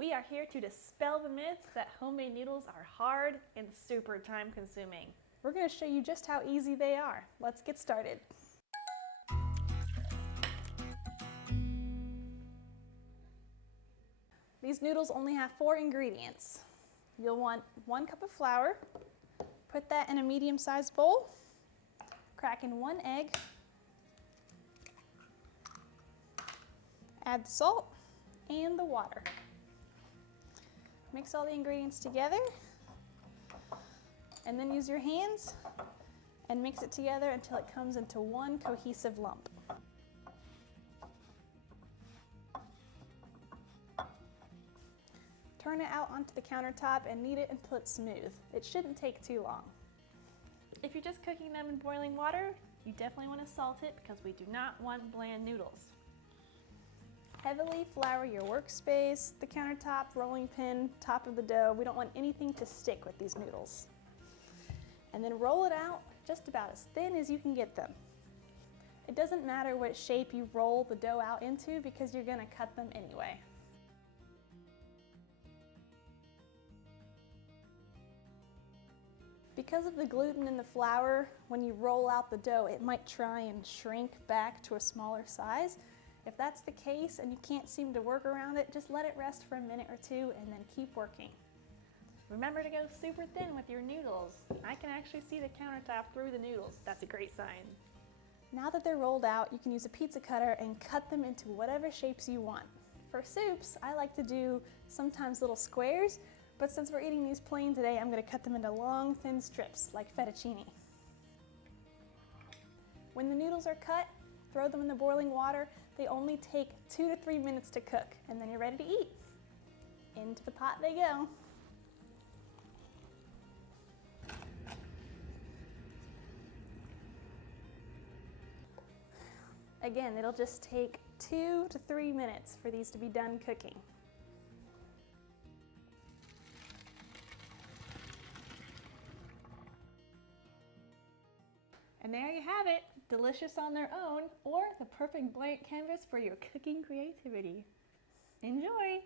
We are here to dispel the myth that homemade noodles are hard and super time consuming. We're going to show you just how easy they are. Let's get started. These noodles only have 4 ingredients. You'll want 1 cup of flour, put that in a medium-sized bowl, crack in 1 egg, add the salt and the water. Mix all the ingredients together and then use your hands and mix it together until it comes into one cohesive lump. Turn it out onto the countertop and knead it until it's smooth. It shouldn't take too long. If you're just cooking them in boiling water, you definitely want to salt it because we do not want bland noodles. Heavily flour your workspace, the countertop, rolling pin, top of the dough. We don't want anything to stick with these noodles. And then roll it out just about as thin as you can get them. It doesn't matter what shape you roll the dough out into because you're going to cut them anyway. Because of the gluten in the flour, when you roll out the dough, it might try and shrink back to a smaller size. If that's the case and you can't seem to work around it, just let it rest for a minute or two and then keep working. Remember to go super thin with your noodles. I can actually see the countertop through the noodles. That's a great sign. Now that they're rolled out, you can use a pizza cutter and cut them into whatever shapes you want. For soups, I like to do sometimes little squares, but since we're eating these plain today, I'm going to cut them into long, thin strips like fettuccine. When the noodles are cut, throw them in the boiling water. They only take 2 to 3 minutes to cook, and then you're ready to eat. Into the pot they go. Again, it'll just take 2 to 3 minutes for these to be done cooking. And there you have it, delicious on their own, or the perfect blank canvas for your cooking creativity. Enjoy!